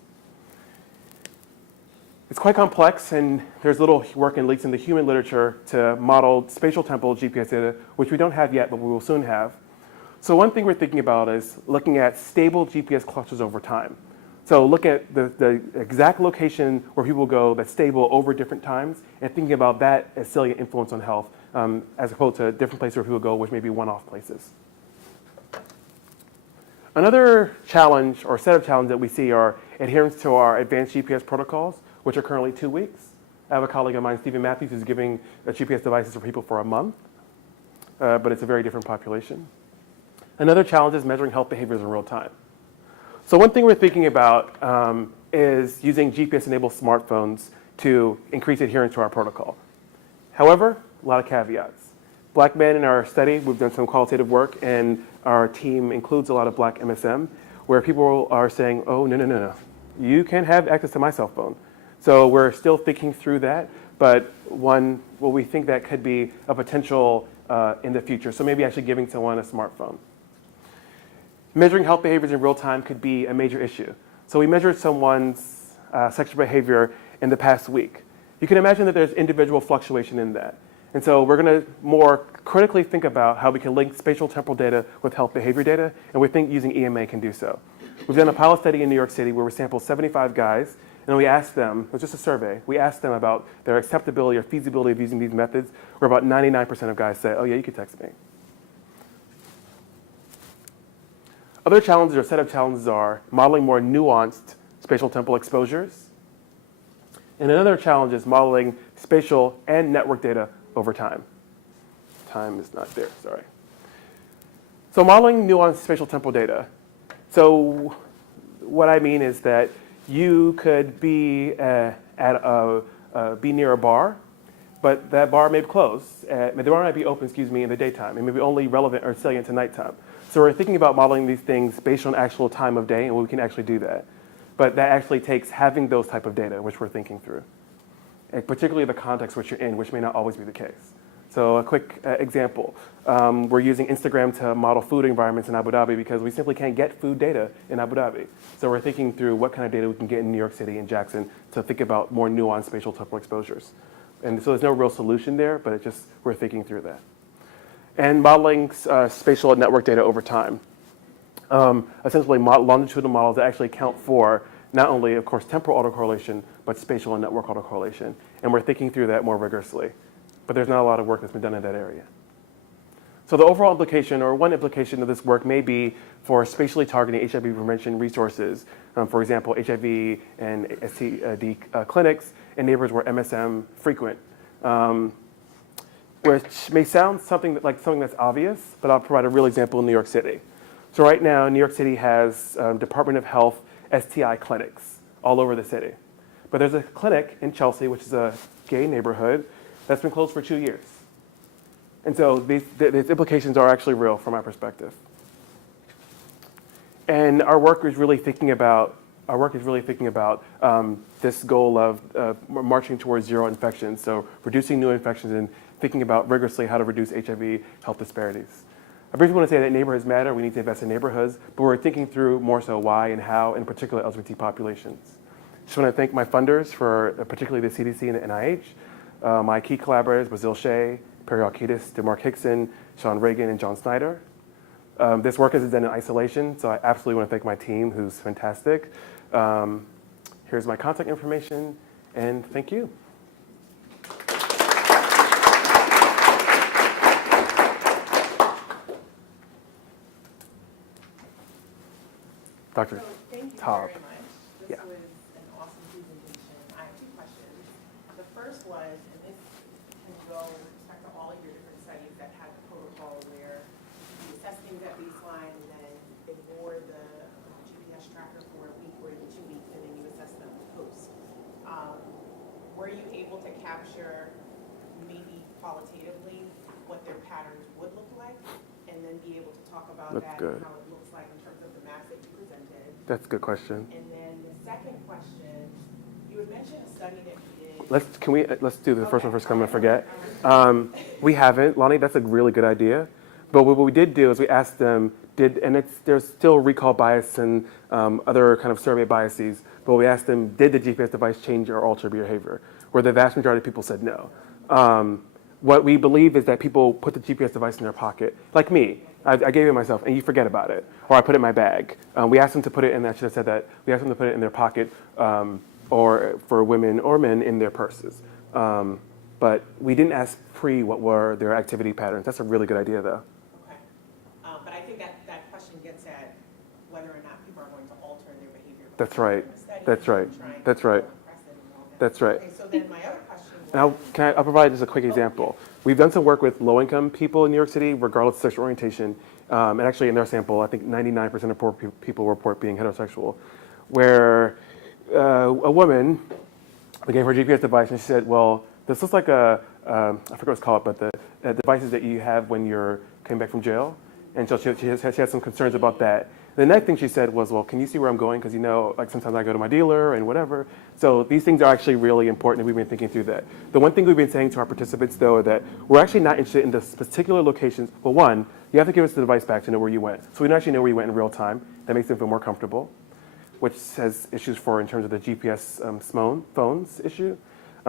It's quite complex, and there's little work and leaks in the human literature to model spatial temporal GPS data, which we don't have yet, but we will soon have. So one thing we're thinking about is looking at stable GPS clusters over time. So look at the exact location where people go that's stable over different times and thinking about that as salient influence on health as opposed to different places where people go, which may be one-off places. Another challenge or set of challenges that we see are adherence to our advanced GPS protocols, which are currently 2 weeks. I have a colleague of mine, Stephen Matthews, who's giving GPS devices for people for a month, but it's a very different population. Another challenge is measuring health behaviors in real time. So one thing we're thinking about is using GPS-enabled smartphones to increase adherence to our protocol. However, a lot of caveats. Black men in our study, we've done some qualitative work, and our team includes a lot of black MSM, where people are saying, oh, no. You can't have access to my cell phone. So we're still thinking through that, but we think that could be a potential in the future. So maybe actually giving someone a smartphone. Measuring health behaviors in real time could be a major issue. So we measured someone's sexual behavior in the past week. You can imagine that there's individual fluctuation in that. And so we're going to more critically think about how we can link spatial temporal data with health behavior data, and we think using EMA can do so. We've done a pilot study in New York City where we sampled 75 guys, and we asked them, it was just a survey, we asked them about their acceptability or feasibility of using these methods, where about 99% of guys say, oh yeah, you could text me. Other challenges or set of challenges are modeling more nuanced spatial temporal exposures. And another challenge is modeling spatial and network data over time. Time is not there, sorry. So modeling nuanced spatial temporal data. So what I mean is that you could be be near a bar, but that bar may close. The bar might be open, in the daytime. It may be only relevant or salient to nighttime. So we're thinking about modeling these things based on actual time of day, and we can actually do that. But that actually takes having those type of data, which we're thinking through, and particularly the context which you're in, which may not always be the case. So a quick example, we're using Instagram to model food environments in Abu Dhabi because we simply can't get food data in Abu Dhabi. So we're thinking through what kind of data we can get in New York City and Jackson to think about more nuanced spatial temporal exposures. And so there's no real solution there, but we're thinking through that. And modeling spatial and network data over time. Essentially longitudinal models that actually account for not only, of course, temporal autocorrelation, but spatial and network autocorrelation. And we're thinking through that more rigorously. But there's not a lot of work that's been done in that area. So the overall implication, or one implication of this work may be for spatially targeting HIV prevention resources. For example, HIV and STD clinics in neighborhoods where MSM frequent. Which may sound something that's obvious, but I'll provide a real example in New York City. So right now, New York City has Department of Health STI clinics all over the city. But there's a clinic in Chelsea, which is a gay neighborhood, that's been closed for 2 years. And so these implications are actually real from my perspective. And our work is really thinking about this goal of marching towards zero infections, so reducing new infections and thinking about rigorously how to reduce HIV health disparities. I briefly want to say that neighborhoods matter. We need to invest in neighborhoods, but we're thinking through more so why and how, in particular LGBT populations. Just want to thank my funders for particularly the CDC and the NIH, my key collaborators, Basil Shea, Perry Alkidis, DeMark Hickson, Sean Reagan, and John Snyder. This work isn't done in isolation, so I absolutely want to thank my team, who's fantastic. Here's my contact information, and thank you. Dr. Thank you Taub. very much. This was an awesome presentation. I have 2 questions. The first was, and this can go with respect to all of your different studies that have a protocol where you assess things at baseline and then ignore the GPS tracker for a week or even 2 weeks, and then you assess them post. Were you able to capture maybe qualitatively what their patterns would look like, and then be able to talk about That's that good. and how it looks like in terms of the maps that you presented? That's a good question. And then the second question, you had mentioned a study that you did. Let's do the first one first, 'cause I'm gonna forget. We haven't, Lonnie, that's a really good idea. But what we did do is we asked them, there's still recall bias and other kind of survey biases, but we asked them, did the GPS device change or alter behavior? Where the vast majority of people said no. What we believe is that people put the GPS device in their pocket, like me. I gave it myself, and you forget about it, or I put it in my bag. We asked them to put it in. I should have said that. We asked them to put it in their pocket, or for women or men in their purses. But we didn't ask what were their activity patterns. That's a really good idea, though. Okay. But I think that question gets at whether or not people are going to alter their behavior. That's right. in the study That's right. and trying That's to right. build precedent and all That's right. Okay, so then my other question was. Now, I'll provide just a quick example. We've done some work with low-income people in New York City, regardless of sexual orientation. And actually, in their sample, I think 99% of poor people report being heterosexual. Where a woman, we gave her a GPS device, and she said, "Well, this looks like I forget what it's called, but the devices that you have when you're coming back from jail." And so she had some concerns about that. The next thing she said was, "Well, can you see where I'm going? Because like sometimes I go to my dealer and whatever." So these things are actually really important, and we've been thinking through that. The one thing we've been saying to our participants, though, is that we're actually not interested in the particular locations. Well, one, you have to give us the device back to know where you went. So we don't actually know where you went in real time. That makes them feel more comfortable, which has issues in terms of the GPS phones issue.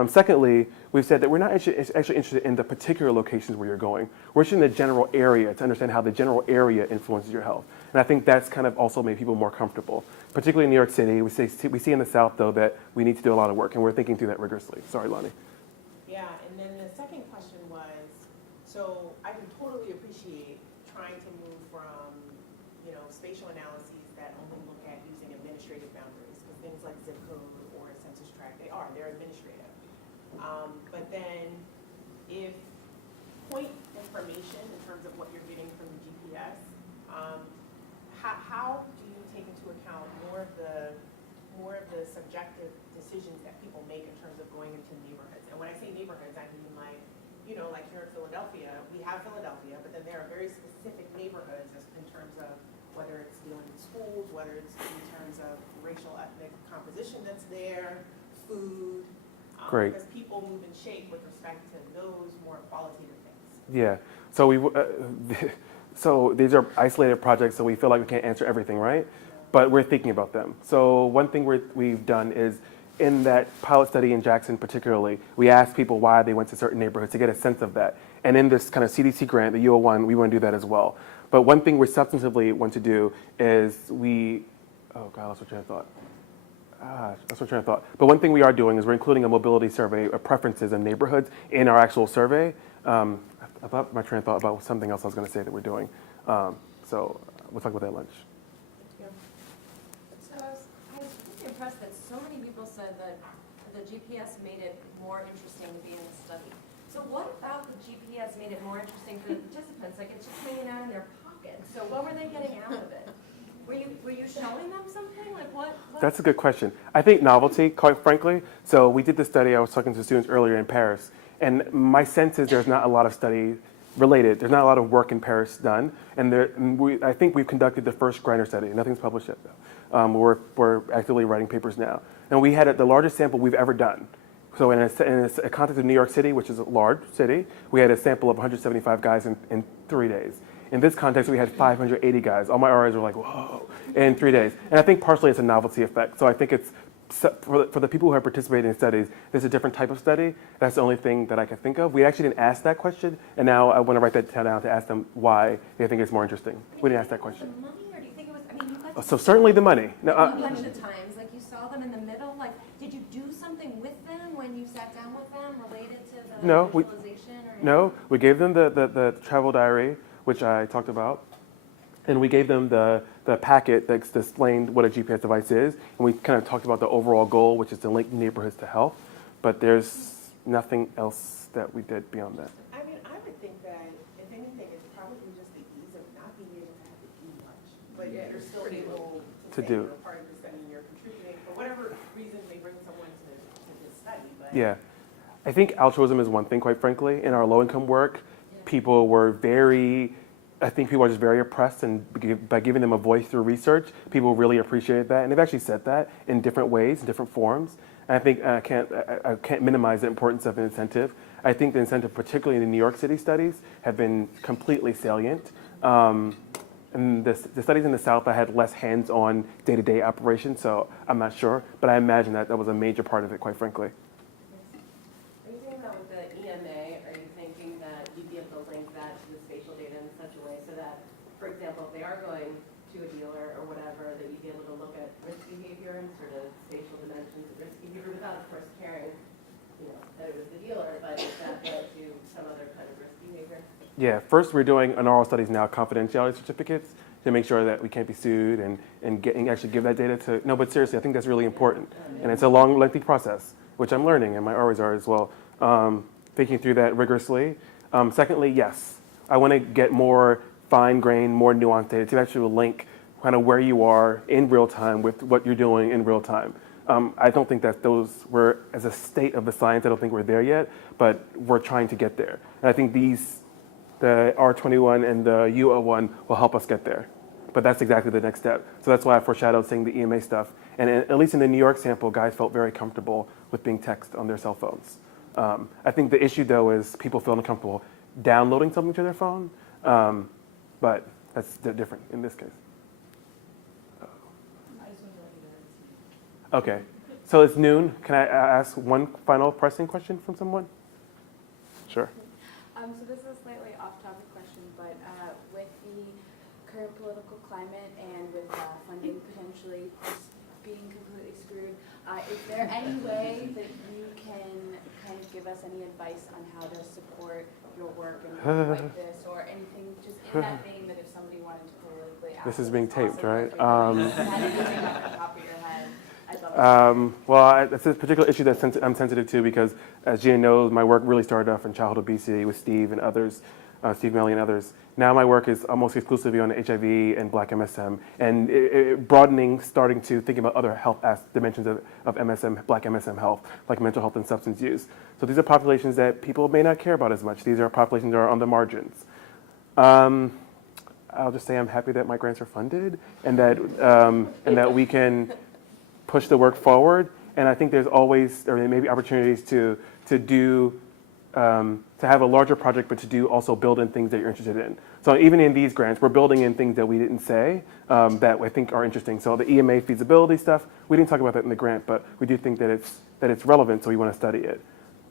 Secondly, we've said that we're not actually interested in the particular locations where you're going. We're interested in the general area to understand how the general area influences your health. And I think that's kind of also made people more comfortable. Particularly in New York City, we see in the South, though, that we need to do a lot of work, and we're thinking through that rigorously. Sorry, Lonnie. Yeah, and then the second question was, so I can totally appreciate trying to move from, spatial analyses that only look at using administrative boundaries, because things like zip code or census tract, they're administrative. But then if point information in terms of what you're getting from the GPS, how do you take into account more of the subjective decisions that people make in terms of going into neighborhoods? And when I say neighborhoods, I mean like here in Philadelphia, we have Philadelphia, but then there are very specific neighborhoods in terms of whether it's dealing with schools, whether it's in terms of racial, ethnic composition that's there, food. Great. Because people move and shake with respect to those more qualitative things. Yeah. So so these are isolated projects, so we feel like we can't answer everything, right? But we're thinking about them. So one thing we've done is, in that pilot study in Jackson particularly, we asked people why they went to certain neighborhoods to get a sense of that. And in this kind of CDC grant, the UO1, we want to do that as well. But one thing we substantively want to do is oh God, that's what train of thought. That's what train of thought. But one thing we are doing is we're including a mobility survey of preferences in neighborhoods in our actual survey. I thought my train of thought about something else I was going to say that we're doing. So we'll talk about that at lunch. So I was really impressed that so many people said that the GPS made it more interesting to be in the study. So what about the GPS made it more interesting for the participants? Like, it's just hanging out in their pocket. So what were they getting out of it? Were you showing them something? Like what? That's a good question. I think novelty, quite frankly. So we did this study, I was talking to students earlier in Paris, and my sense is there's not a lot of study related. There's not a lot of work in Paris done, and I think we've conducted the first Grindr study. Nothing's published yet, though. We're actively writing papers now. And we had the largest sample we've ever done. So in a context of New York City, which is a large city, we had a sample of 175 guys in 3 days. In this context, we had 580 guys. All my RAs were like, whoa, in 3 days. And I think partially it's a novelty effect. So I think it's, for the people who have participated in studies, there's a different type of study. That's the only thing that I can think of. We actually didn't ask that question, and now I want to write that down to ask them why they think it's more interesting. We didn't ask that question. The money, or do you think it was? I mean, you got to So certainly the money. No, a bunch of times, like you saw them in the middle. Like, did you do something with them when you sat down with them related to the visualization? No, we gave them the travel diary, which I talked about, and we gave them the packet that explained what a GPS device is, and we kind of talked about the overall goal, which is to link neighborhoods to health, but there's nothing else that we did beyond that. I mean, I would think that, if anything, it's probably just the ease of not being able to have to do much, but you're still able to say you're part of the study, you're contributing, for whatever reason may bring someone to this study, but. Yeah. I think altruism is one thing, quite frankly. In our low-income work, people were I think people are just very oppressed, and by giving them a voice through research, people really appreciated that, and they've actually said that in different ways, in different forms. And I think I can't minimize the importance of an incentive. I think the incentive, particularly in the New York City studies, have been completely salient. And the studies in the South, I had less hands-on day-to-day operations, so I'm not sure, but I imagine that was a major part of it, quite frankly. Are you thinking about with the EMA, are you thinking that you'd be able to link that to the spatial data in such a way so that, for example, if they are going to a dealer or whatever, that you'd be able to look at risk behavior and sort of spatial dimensions of risk behavior without, of course, caring, that it was the dealer, but if that led to some other kind of risk behavior? Yeah, first we're doing in oral studies now confidentiality certificates to make sure that we can't be sued and actually give that data to, no, but seriously, I think that's really important. And it's a long, lengthy process. which I'm learning, and I always are as well, thinking through that rigorously. Secondly, yes, I want to get more fine-grained, more nuanced data to actually link kind of where you are in real time with what you're doing in real time. I don't think that we're, as a state of the science, I don't think we're there yet, but we're trying to get there. And I think the R21 and the U01 will help us get there. But that's exactly the next step. So that's why I foreshadowed saying the EMA stuff. And at least in the New York sample, guys felt very comfortable with being texted on their cell phones. I think the issue, though, is people feel uncomfortable downloading something to their phone, but that's different in this case. Okay, so it's noon. Can I ask one final pressing question from someone? Sure. So this is a slightly off-topic question, but with the current political climate and with funding potentially just being completely screwed, is there any way that you can kind of give us any advice on how to support your work and work like this, or anything just in that vein that if somebody wanted to politically ask? This is being taped, right? Had anything off the top of your head? I'd love to. Well, it's a particular issue that I'm sensitive to because, as Gina knows, my work really started off in childhood obesity with Steve and others, Steve Melly and others. Now my work is almost exclusively on HIV and Black MSM, and broadening, starting to think about other health dimensions of MSM, Black MSM health, like mental health and substance use. So these are populations that people may not care about as much. These are populations that are on the margins. I'll just say I'm happy that my grants are funded and that we can push the work forward. And I think there's always, or there may be opportunities to have a larger project, but to do also build in things that you're interested in. So even in these grants, we're building in things that we didn't say that I think are interesting. So the EMA feasibility stuff, we didn't talk about that in the grant, but we do think that it's relevant, so we want to study it.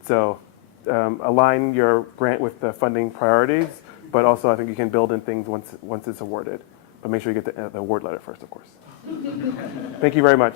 So align your grant with the funding priorities, but also I think you can build in things once it's awarded. But make sure you get the award letter first, of course. Thank you very much.